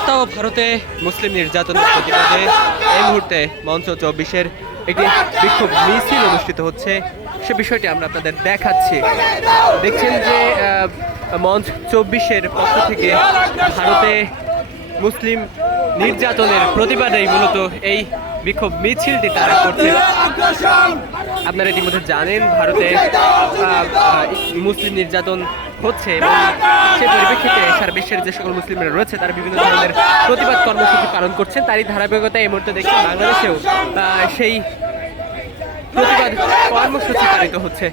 গণহত্যা ও ভারতে মুসলিম নির্যাতনের প্রতিবাদে এই মুহূর্তে মঞ্চ ২৪-এর একটি বিক্ষোভ মিছিল অনুষ্ঠিত হচ্ছে। সে বিষয়টি আমরা আপনাদের দেখাচ্ছি। দেখছেন যে মঞ্চ ২৪-এর পক্ষ থেকে ভারতে মুসলিম নির্যাতনের প্রতিবাদেই মূলত এই বিক্ষোভ মিছিলটি তারা করছে। আপনারা ইতিমধ্যে জানেন ভারতে মুসলিম নির্যাতন হচ্ছে এবং সেই পরিপ্রেক্ষিতে সারা বিশ্বের যে সকল মুসলিমরা রয়েছে তারা বিভিন্ন ধরনের প্রতিবাদ কর্মসূচি পালন করছেন। তারই ধারাবাহিকতায় এই মুহূর্তে দেখছেন বাংলাদেশেও সেই প্রতিবাদ কর্মসূচি পালিত হচ্ছে।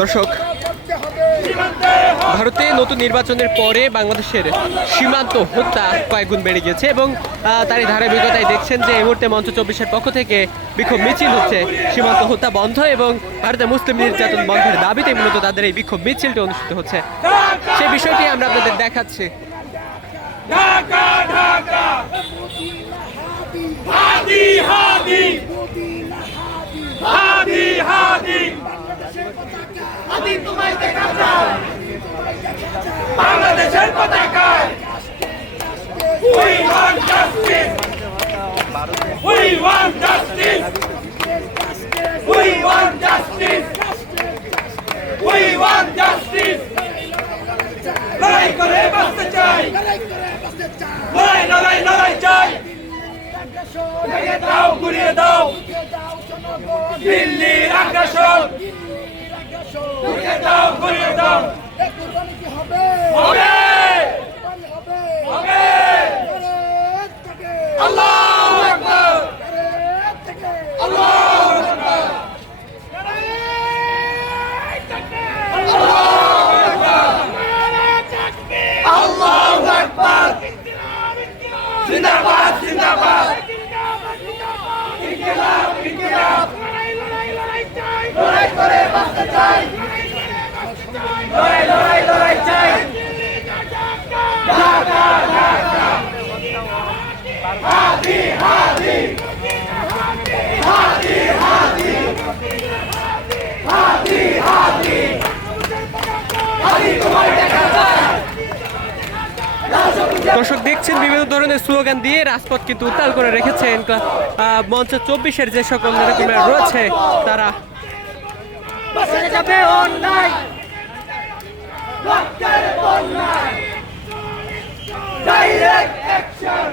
দর্শক, ভারতে নতুন নির্বাচনের পরে বাংলাদেশের সীমান্ত হত্যা কয়েকগুণ বেড়ে গেছে এবং তারই ধারাবাহিকতায় দেখছেন যে এই মুহূর্তে মঞ্চ ২৪-এর পক্ষ থেকে বিক্ষোভ মিছিল হচ্ছে। সীমান্ত হত্যা বন্ধ এবং ভারতে মুসলিম নির্যাতন বন্ধের দাবিতে মূলত তাদের এই বিক্ষোভ মিছিলটি অনুষ্ঠিত হচ্ছে। সেই বিষয়টি আমরা আপনাদের দেখাচ্ছি। বাংলাদেশের পতাকায় we want justice, we want justice, we want justice, we want justice. লড়াই করে বাঁচতে চাই, লড়াই লড়াই লড়াই চাই। ভেঙে দাও, ঘুরিয়ে দাও দিল্লির আগ্রাসন, ঘুরিয়ে দাও, ঘুরিয়ে দাও। হবে হবে আল্লাহু আকবার, আল্লাহু আকবার, আল্লাহু আকবার। জিন্দাবাদ জিন্দাবাদ, ইনকিলাব ইনকিলাব। লড়াই করে বাঁচতে চাই, লড়াই লড়াই লড়াই চাই। ঢাকা ঢাকা হাদি হাদি হাদি হাদি হাদি হাদি হাদি তোমার দেখা যায়। দর্শক দেখছেন বিভিন্ন ধরনের স্লোগান দিয়ে রাজপথ কিন্তু উত্তাল করে রেখেছেন মঞ্চ ২৪-এর যে সকল নেতাকর্মীরা রয়েছে তারা। যাবে অন্যায়, ডাইরেক্ট অ্যাকশন।